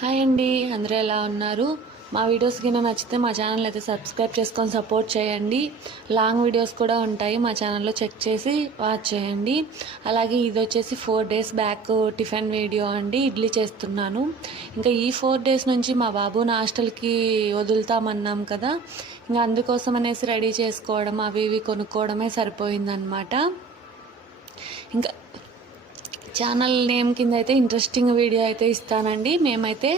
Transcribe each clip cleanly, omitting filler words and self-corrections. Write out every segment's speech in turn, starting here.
Hi అండి, అందరూ ఎలా ఉన్నారు? మా వీడియోస్ కింద నచ్చితే మా ఛానల్ అయితే సబ్స్క్రైబ్ చేసుకొని సపోర్ట్ చేయండి. లాంగ్ వీడియోస్ కూడా ఉంటాయి మా ఛానల్లో, చెక్ చేసి వాచ్ చేయండి. అలాగే ఇది వచ్చేసి 4 days బ్యాక్ టిఫిన్ వీడియో అండి. ఇడ్లీ చేస్తున్నాను. ఇంకా ఈ 4 days నుంచి మా బాబుని హాస్టల్కి వదులుతామన్నాం కదా, ఇంకా అందుకోసం అనేసి రెడీ చేసుకోవడం అవి ఇవి కొనుక్కోవడమే సరిపోయిందనమాట. ఇంకా ఛానల్ నేమ్ కింద అయితే ఇంట్రెస్టింగ్ వీడియో అయితే ఇస్తానండి. మేమైతే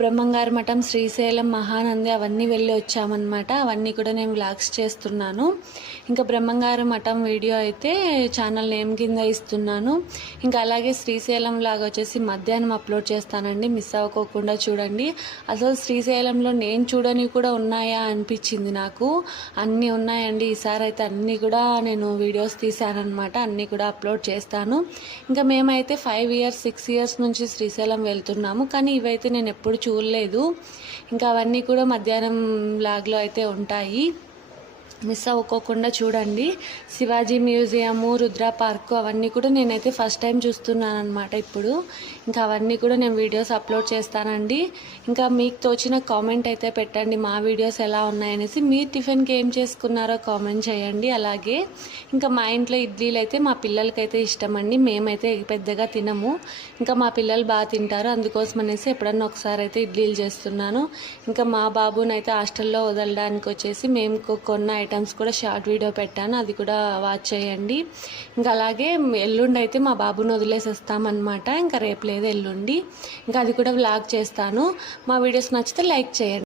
బ్రహ్మంగారి మఠం, శ్రీశైలం, మహానంది అవన్నీ వెళ్ళి వచ్చామన్నమాట. అవన్నీ కూడా నేను వ్లాగ్స్ చేస్తున్నాను. ఇంకా బ్రహ్మంగారి మఠం వీడియో అయితే ఛానల్ నేమ్ కింద ఇస్తున్నాను. ఇంకా అలాగే శ్రీశైలం వ్లాగ్ వచ్చేసి మధ్యాహ్నం అప్లోడ్ చేస్తానండి, మిస్ అవ్వకోకుండా చూడండి. అసలు శ్రీశైలంలో నేను చూడని కూడా ఉన్నాయా అనిపించింది నాకు. అన్నీ ఉన్నాయండి. ఈసారి అయితే అన్నీ కూడా నేను వీడియోస్ తీశానమాట, అన్నీ కూడా అప్లోడ్ చేస్తాను. ఇంకా మేమైతే 5 years 6 years నుంచి శ్రీశైలం వెళ్తున్నాము, కానీ ఇవైతే నేను ఎప్పుడు చూడలేదు. ఇంకా అవన్నీ కూడా మధ్యాహ్నం వ్లాగ్లో అయితే ఉంటాయి, మిస్ అవ్వకోకుండా చూడండి. శివాజీ మ్యూజియము, రుద్రా పార్కు అవన్నీ కూడా నేనైతే ఫస్ట్ టైం చూస్తున్నాను అనమాట ఇప్పుడు. ఇంకా అవన్నీ కూడా నేను వీడియోస్ అప్లోడ్ చేస్తానండి. ఇంకా మీకు తోచిన కామెంట్ అయితే పెట్టండి, మా వీడియోస్ ఎలా ఉన్నాయనేసి. మీరు టిఫిన్కి ఏం చేసుకున్నారో కామెంట్ చేయండి. అలాగే ఇంకా మా ఇంట్లో ఇడ్లీలు అయితే మా పిల్లలకైతే ఇష్టం అండి, మేమైతే పెద్దగా తినము. ఇంకా మా పిల్లలు బాగా తింటారు, అందుకోసం అనేసి ఎప్పుడన్నా ఒకసారి అయితే ఇడ్లీలు చేస్తున్నాను. ఇంకా మా బాబునైతే హాస్టల్లో వదలడానికి వచ్చేసి మేము కొన్న ఐటమ్స్ కూడా షార్ట్ వీడియో పెట్టాను, అది కూడా వాచ్ చేయండి. ఇంకా అలాగే ఎల్లుండి అయితే మా బాబుని వదిలేసి వస్తామన్నమాట. ఇంకా రేపు లేదు, ఎల్లుండి. ఇంకా అది కూడా వ్లాగ్ చేస్తాను. మా వీడియోస్ నచ్చితే లైక్ చేయండి.